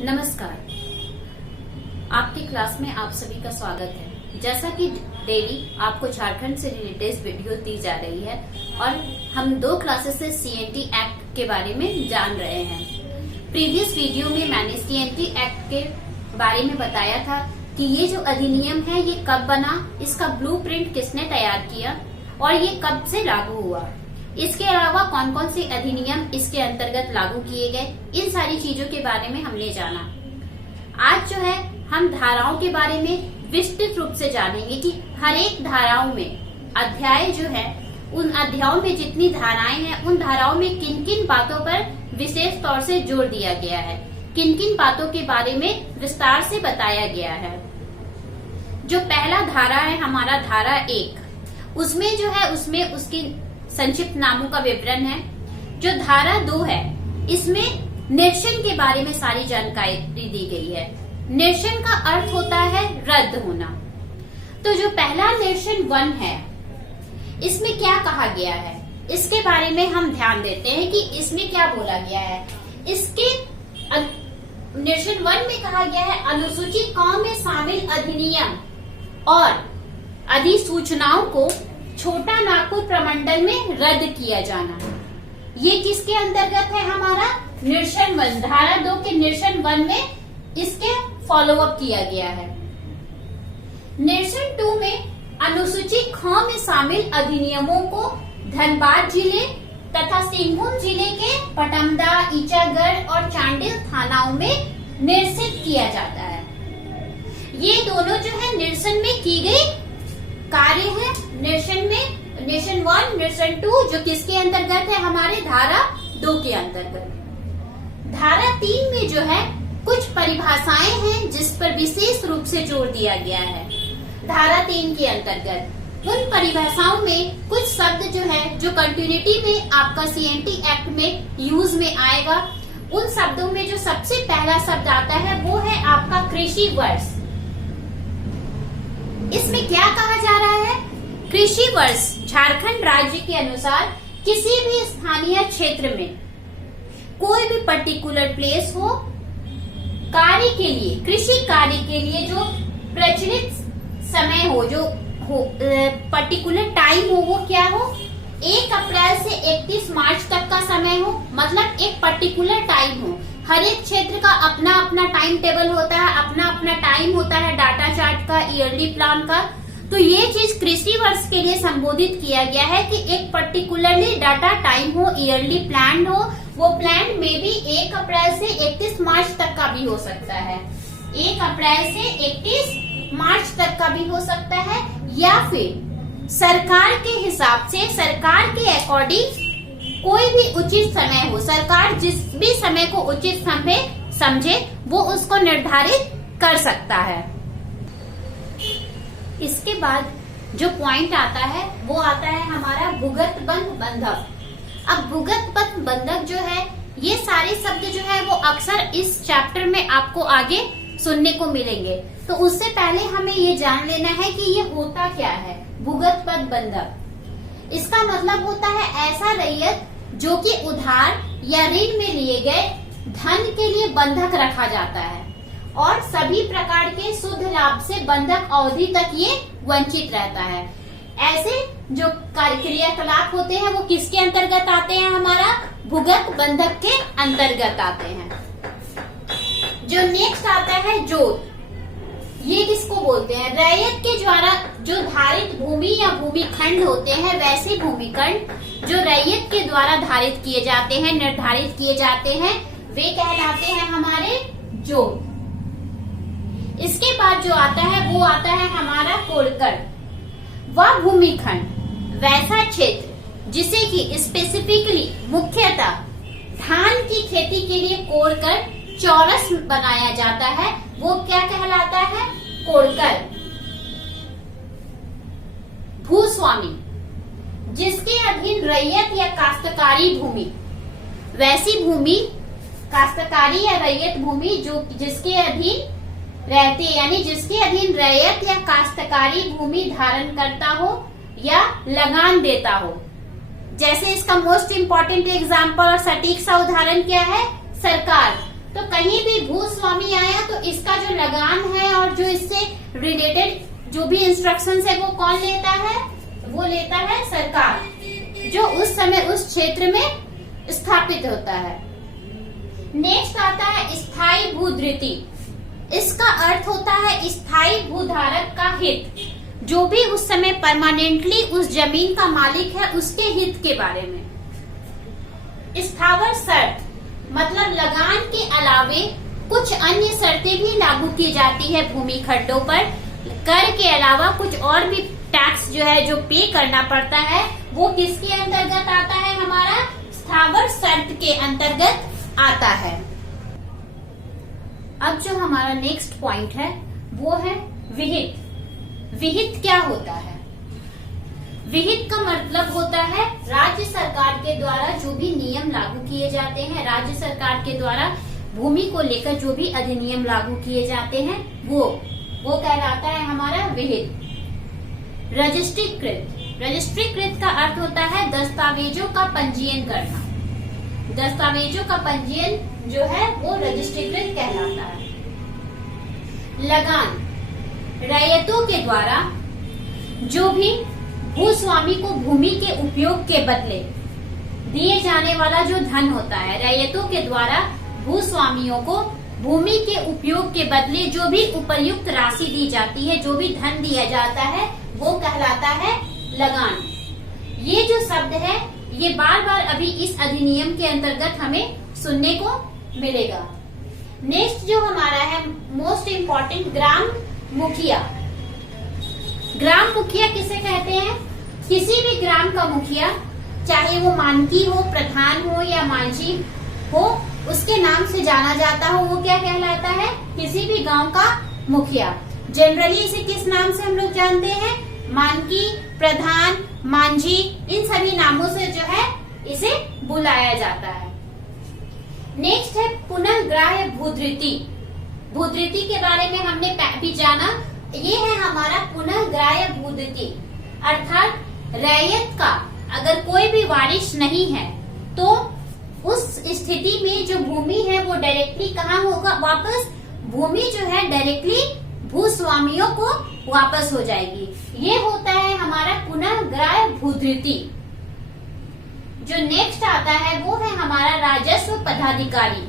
नमस्कार। आपकी क्लास में आप सभी का स्वागत है। जैसा कि डेली आपको झारखंड से रिलेटेड वीडियो दी जा रही है और हम 2 क्लासेस से सीएनटी एक्ट के बारे में जान रहे हैं। प्रीवियस वीडियो में मैंने सीएनटी एक्ट के बारे में बताया था कि ये जो अधिनियम है ये कब बना, इसका ब्लूप्रिंट किसने तैयार किया और ये कब से लागू हुआ। इसके अलावा कौन कौन से अधिनियम इसके अंतर्गत लागू किए गए, इन सारी चीजों के बारे में हमने जाना। आज जो है हम धाराओं के बारे में विस्तृत रूप से जानेंगे कि हर एक धाराओं में अध्याय जो है, उन अध्यायों में जितनी धाराएं हैं उन धाराओं में किन किन बातों पर विशेष तौर से जोर दिया गया है, किन किन बातों के बारे में विस्तार से बताया गया है। जो पहला धारा है हमारा धारा 1, उसमें जो है उसमें उसकी संक्षिप्त नामों का विवरण है। जो धारा 2 है इसमें निरसन के बारे में सारी जानकारी दी गई है। निरसन का अर्थ होता है रद्द होना। तो जो पहला निरसन 1 है इसमें क्या कहा गया है, इसके बारे में हम ध्यान देते हैं कि इसमें क्या बोला गया है। इसके निरसन 1 में कहा गया है अनुसूचित कॉम में शामिल अधिनियम और अधिसूचनाओं को छोटा नागपुर प्रमंडल में रद्द किया जाना। ये किसके अंतर्गत है, हमारा निरसन 1, धारा 2 के निरसन 1 में इसके फॉलोअप किया गया है। निरसन 2 में अनुसूचित ख में शामिल अधिनियमों को धनबाद जिले तथा सिंहभूम जिले के पटमदा, ईचागढ़ और चांडिल थानाओं में निरसित किया जाता है। ये दोनों जो है निरसन में की गई कार्य है। निरसन में निरसन 1, निरसन 2 जो किसके अंतर्गत है, हमारे धारा 2 के अंतर्गत। धारा 3 में जो है कुछ परिभाषाएं हैं जिस पर विशेष रूप से जोर दिया गया है। धारा 3 के अंतर्गत उन परिभाषाओं में कुछ शब्द जो है जो कंटिन्यूटी में आपका सीएनटी एक्ट में यूज में आएगा। उन शब्दों में जो सबसे पहला शब्द आता है वो है आपका कृषि वर्ष। इसमें क्या कहा जा रहा है, कृषि वर्ष झारखंड राज्य के अनुसार किसी भी स्थानीय क्षेत्र में कोई भी पर्टिकुलर प्लेस हो, कार्य के लिए, कृषि कार्य के लिए जो प्रचलित समय हो, जो पर्टिकुलर टाइम हो, वो क्या हो, 1 अप्रैल से 31 मार्च तक का समय हो। मतलब एक पर्टिकुलर टाइम हो। हर एक क्षेत्र का अपना अपना टाइम टेबल होता है, अपना अपना टाइम होता है डाटा चार्ट का, ईयरली प्लान का। तो ये चीज कृषि वर्ष के लिए संबोधित किया गया है कि एक पर्टिकुलरली डाटा टाइम हो, ईयरली प्लान हो। वो प्लान में भी 1 अप्रैल से 31 मार्च तक का भी हो सकता है, 1 अप्रैल से 31 मार्च तक का भी हो सकता है, या फिर सरकार के हिसाब से, सरकार के अकॉर्डिंग कोई भी उचित समय हो, सरकार जिस भी समय को उचित समय समझे वो उसको निर्धारित कर सकता है। इसके बाद जो पॉइंट आता है वो आता है हमारा भूगतबंध बंधक। अब भूगतबंध बंधक जो है, ये सारे शब्द जो है वो अक्सर इस चैप्टर में आपको आगे सुनने को मिलेंगे। तो उससे पहले हमें ये जान लेना है कि ये होता क्या है। भूगतबंध बंधक, इसका मतलब होता है ऐसा रैयत जो कि उधार या ऋण में लिए गए धन के लिए बंधक रखा जाता है और सभी प्रकार के शुद्ध लाभ से बंधक अवधि तक ये वंचित रहता है। ऐसे जो क्रियाकलाप होते हैं वो किसके अंतर्गत आते हैं, हमारा भूगत बंधक के अंतर्गत आते हैं। जो नेक्स्ट आता है जोत, ये किसको बोलते हैं, रैयत के द्वारा जो धारित भूमि या भूमि खंड होते हैं, वैसे भूमि खंड जो रैयत के द्वारा धारित किए जाते हैं, निर्धारित किए जाते हैं, वे कहलाते हैं हमारे जोत। इसके बाद जो आता है वो आता है हमारा कोड़कर। वह भूमि खंड, वैसा क्षेत्र जिसे कि स्पेसिफिकली मुख्यतः धान की खेती के लिए कोड़कर चौरस बनाया जाता है, वो क्या कहलाता है, कोड़कर। भूस्वामी, जिसके अधीन रैयत या काश्तकारी भूमि, वैसी भूमि काश्तकारी या रैयत भूमि जो जिसके अधीन रहते, यानी जिसके अधीन रैयत या काश्तकारी भूमि धारण करता हो या लगान देता हो। जैसे इसका मोस्ट इम्पोर्टेंट एग्जाम्पल और सटीक सा उदाहरण क्या है, सरकार। तो कहीं भी भूस्वामी आया तो इसका जो लगान है और जो इससे रिलेटेड जो भी इंस्ट्रक्शंस है वो कौन लेता है? वो लेता है सरकार, जो उस समय उस क्षेत्र में स्थापित होता है। नेक्स्ट आता है स्थायी भूधृति। इसका अर्थ होता है स्थायी भूधारक का हित, जो भी उस समय परमानेंटली उस जमीन का मालिक है उसके हित के बारे में। स्थावर शर्त मतलब लगान के अलावे कुछ अन्य शर्तें भी लागू की जाती है भूमि खड्डों पर। कर के अलावा कुछ और भी टैक्स जो है जो पे करना पड़ता है वो किसके अंतर्गत आता है? हमारा स्थावर शर्त के अंतर्गत आता है। अब जो हमारा नेक्स्ट पॉइंट है वो है विहित। विहित क्या होता है? विहित का मतलब होता है राज्य सरकार के द्वारा जो भी नियम लागू किए जाते हैं, राज्य सरकार के द्वारा भूमि को लेकर जो भी अधिनियम लागू किए जाते हैं वो कहलाता है हमारा विहित। रजिस्ट्रीकृत। रजिस्ट्रीकृत का अर्थ होता है दस्तावेजों का पंजीयन करना। दस्तावेजों का पंजीयन जो है वो रजिस्ट्रीकृत कहलाता है। लगान। रैयतों के द्वारा जो भी भूस्वामी को भूमि के उपयोग के बदले दिए जाने वाला जो धन होता है, रैयतों के द्वारा भूस्वामियों को भूमि के उपयोग के बदले जो भी उपयुक्त राशि दी जाती है, जो भी धन दिया जाता है वो कहलाता है लगान। ये जो शब्द है ये बार बार अभी इस अधिनियम के अंतर्गत हमें सुनने को मिलेगा। नेक्स्ट जो हमारा है मोस्ट इम्पोर्टेंट, ग्राम मुखिया। ग्राम मुखिया किसे कहते हैं? किसी भी ग्राम का मुखिया, चाहे वो मानकी हो, प्रधान हो या मांझी हो, उसके नाम से जाना जाता हो, वो क्या कहलाता है? किसी भी गांव का मुखिया। जनरली इसे किस नाम से हम लोग जानते हैं? मानकी, प्रधान, मांझी, इन सभी नामों से जो है इसे बुलाया जाता है। नेक्स्ट है पुनर्ग्राह्य भूधृति। भूधृति के बारे में हमने भी जाना। ये है हमारा पुनर्ग्राह्य भूधृति, अर्थात रैयत का अगर कोई भी वारिस नहीं है तो उस स्थिति में जो भूमि है वो डायरेक्टली कहाँ होगा? वापस भूमि जो है डायरेक्टली भूस्वामियों को वापस हो जाएगी। ये होता है हमारा पुनर्ग्राह्य भूधृति। जो नेक्स्ट आता है वो है हमारा राजस्व पदाधिकारी।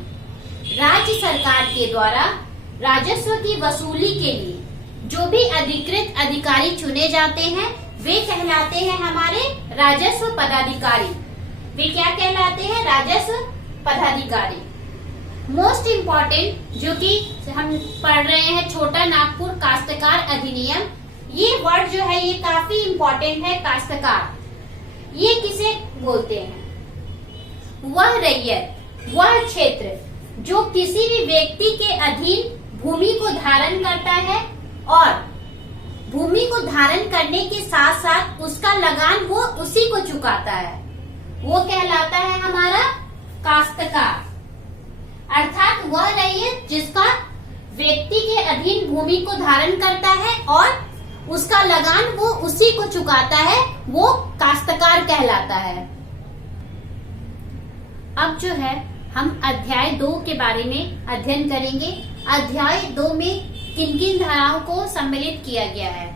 राज्य सरकार के द्वारा राजस्व की वसूली के लिए जो भी अधिकृत अधिकारी चुने जाते हैं वे कहलाते हैं हमारे राजस्व पदाधिकारी। वे क्या कहलाते हैं? राजस्व पदाधिकारी। मोस्ट इम्पोर्टेंट जो कि हम पढ़ रहे हैं छोटा नागपुर काश्तकार अधिनियम, ये वर्ड जो है ये काफी इम्पोर्टेंट है। काश्तकार ये किसे बोलते हैं? वह रैयत, वह क्षेत्र जो किसी भी व्यक्ति के अधीन भूमि को धारण करता है और भूमि को धारण करने के साथ साथ उसका लगान वो उसी को चुकाता है, वो कहलाता है हमारा काश्तकार। अर्थात वह रैयत जिसका व्यक्ति के अधीन भूमि को धारण करता है और उसका लगान वो उसी को चुकाता है, वो काश्तकार कहलाता है। अब जो है हम अध्याय 2 के बारे में अध्ययन करेंगे। अध्याय 2 में किन किन धाराओं को सम्मिलित किया गया है?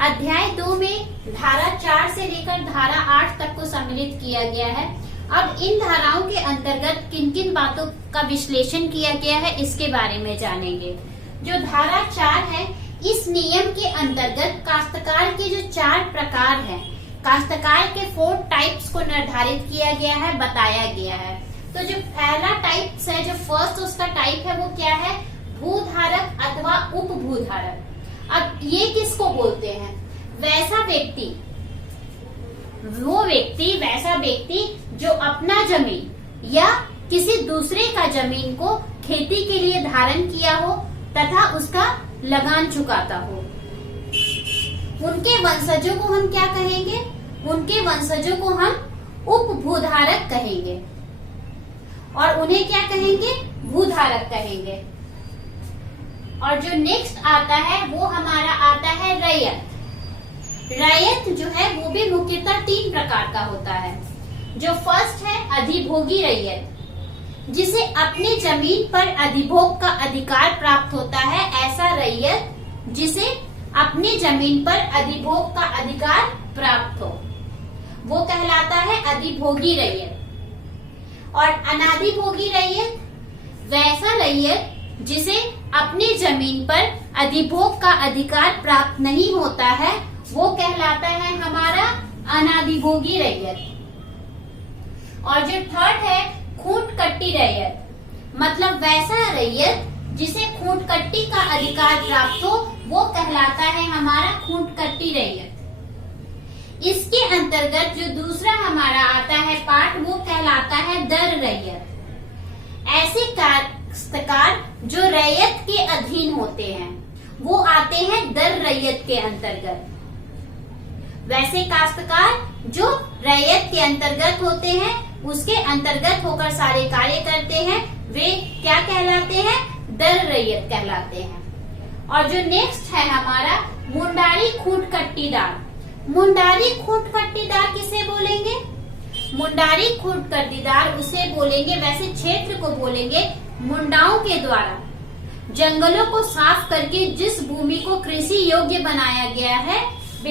अध्याय 2 में धारा 4 से लेकर धारा 8 तक को सम्मिलित किया गया है। अब इन धाराओं के अंतर्गत किन किन बातों का विश्लेषण किया गया है इसके बारे में जानेंगे। जो धारा 4 है, इस नियम के अंतर्गत काश्तकार के जो 4 प्रकार हैं, काश्तकार के 4 टाइप्स को निर्धारित किया गया है, बताया गया है। तो जो पहला टाइप है, जो फर्स्ट उसका टाइप है वो क्या है? भूधारक अथवा उपभूधारक। अब ये किसको बोलते हैं? वैसा व्यक्ति, वो व्यक्ति, वैसा व्यक्ति जो अपना जमीन या किसी दूसरे का जमीन को खेती के लिए धारण किया हो तथा उसका लगान चुकाता हो। उनके वंशजों को हम क्या कहेंगे? उनके वंशजों को हम उपभूधारक कहेंगे और उन्हें क्या कहेंगे? भूधारक कहेंगे। और जो नेक्स्ट आता है वो हमारा आता है रैयत। रैयत जो है वो भी मुख्यतः 3 प्रकार का होता है। जो फर्स्ट है अधिभोगी रैयत, जिसे अपनी जमीन पर अधिभोग का अधिकार प्राप्त होता है, ऐसा रैयत जिसे अपनी जमीन पर अधिभोग का अधिकार प्राप्त हो, वो कहलाता है अधिभोगी रैयत। और अनाधिभोगी रैयत वैसा रैयत जिसे अपनी जमीन पर अधिभोग का अधिकार प्राप्त नहीं होता है, वो कहलाता है हमारा अनाधिभोगी रैयत। और जो थर्ड है खूंट कट्टी रैयत, मतलब वैसा रैयत जिसे खूंट कट्टी का अधिकार प्राप्त हो, वो कहलाता है हमारा खूंट कट्टी रैयत। इसके अंतर्गत जो दूसरा हमारा आता है पार्ट, वो कहलाता है दर रैयत। ऐसे काश्तकार जो रैयत के अधीन होते हैं, वो आते हैं दर रैयत के अंतर्गत। वैसे काश्तकार जो रैयत के अंतर्गत होते हैं, उसके अंतर्गत होकर सारे कार्य करते हैं, वे क्या कहलाते हैं? दर रैयत कहलाते हैं। और जो नेक्स्ट है हमारा मुंडारी खूंट कट्टीदार। मुंडारी खूंट कट्टीदार किसे बोलेंगे? मुंडारी खूंट कट्टीदार उसे बोलेंगे, वैसे क्षेत्र को बोलेंगे मुंडाओं के द्वारा जंगलों को साफ करके जिस भूमि को कृषि योग्य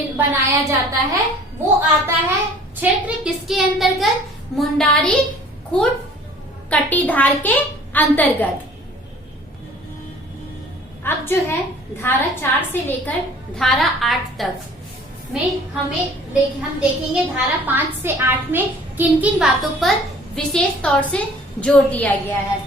बनाया जाता है, वो आता है क्षेत्र किसके अंतर्गत? मुंडारी खूंट कट्टीदार के अंतर्गत। अब जो है धारा 4 से लेकर धारा 8 तक में हम देखेंगे धारा 5 से 8 में किन किन बातों पर विशेष तौर से जोर दिया गया है।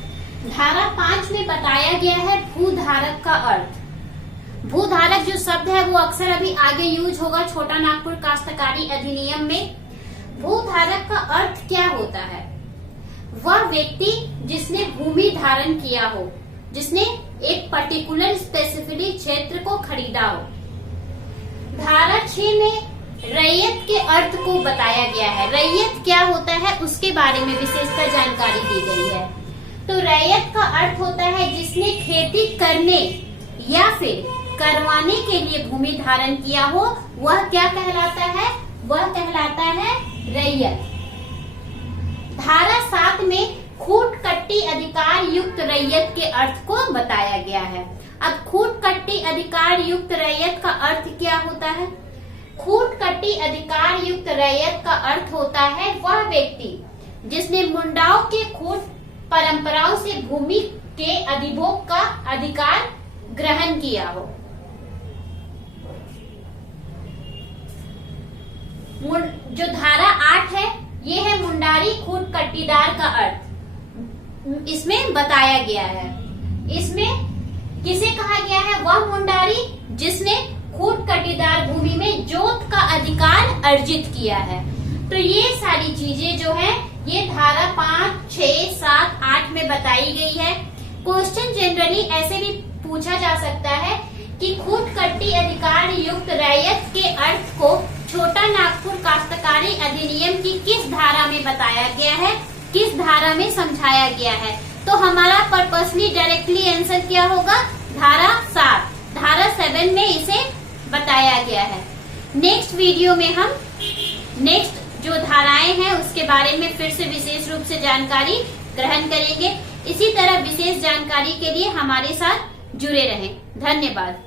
धारा 5 में बताया गया है भूधारक का अर्थ। भूधारक जो शब्द है वो अक्सर अभी आगे यूज होगा छोटा नागपुर काश्तकारी अधिनियम में। भूधारक का अर्थ क्या होता है? वह व्यक्ति जिसने भूमि धारण किया हो, जिसने एक पर्टिकुलर स्पेसिफिक क्षेत्र को खरीदा हो। धारा 6 में रैयत के अर्थ को बताया गया है। रैयत क्या होता है उसके बारे में विशेषकर जानकारी दी गई है। तो रैयत का अर्थ होता है जिसने खेती करने या फिर करवाने के लिए भूमि धारण किया हो, वह क्या कहलाता है? वह कहलाता है रैयत। धारा 7 में खूंट कट्टी अधिकार युक्त रैयत के अर्थ को बताया गया है। अब खूंट कट्टी अधिकार युक्त रैयत का अर्थ क्या होता है? खूंट कट्टी अधिकार युक्त रैयत का अर्थ होता है वह व्यक्ति जिसने मुंडाओं के खूंट परंपराओं से भूमि के अधिभोग का अधिकार ग्रहण किया हो। जो धारा 8 है, ये है मुंडारी खूंट कट्टीदार का अर्थ, इसमें बताया गया है। इसमें किसे कहा गया है? वह मुंडारी जिसने खूंट कट्टीदार भूमि में जोत का अधिकार अर्जित किया है। तो ये सारी चीजें जो है ये धारा 5, 6, 7, 8 में बताई गई है। क्वेश्चन जनरली ऐसे भी पूछा जा सकता है कि खूंट कट्टी अधिकार युक्त रैयत के अर्थ को छोटा नागपुर काश्तकारी अधिनियम की किस धारा में बताया गया है, किस धारा में समझाया गया है? तो हमारा पर्पसली डायरेक्टली आंसर क्या होगा? धारा 7। धारा 7 में इसे बताया गया है। नेक्स्ट वीडियो में हम नेक्स्ट जो धाराएं हैं उसके बारे में फिर से विशेष रूप से जानकारी ग्रहण करेंगे। इसी तरह विशेष जानकारी के लिए हमारे साथ जुड़े रहें। धन्यवाद।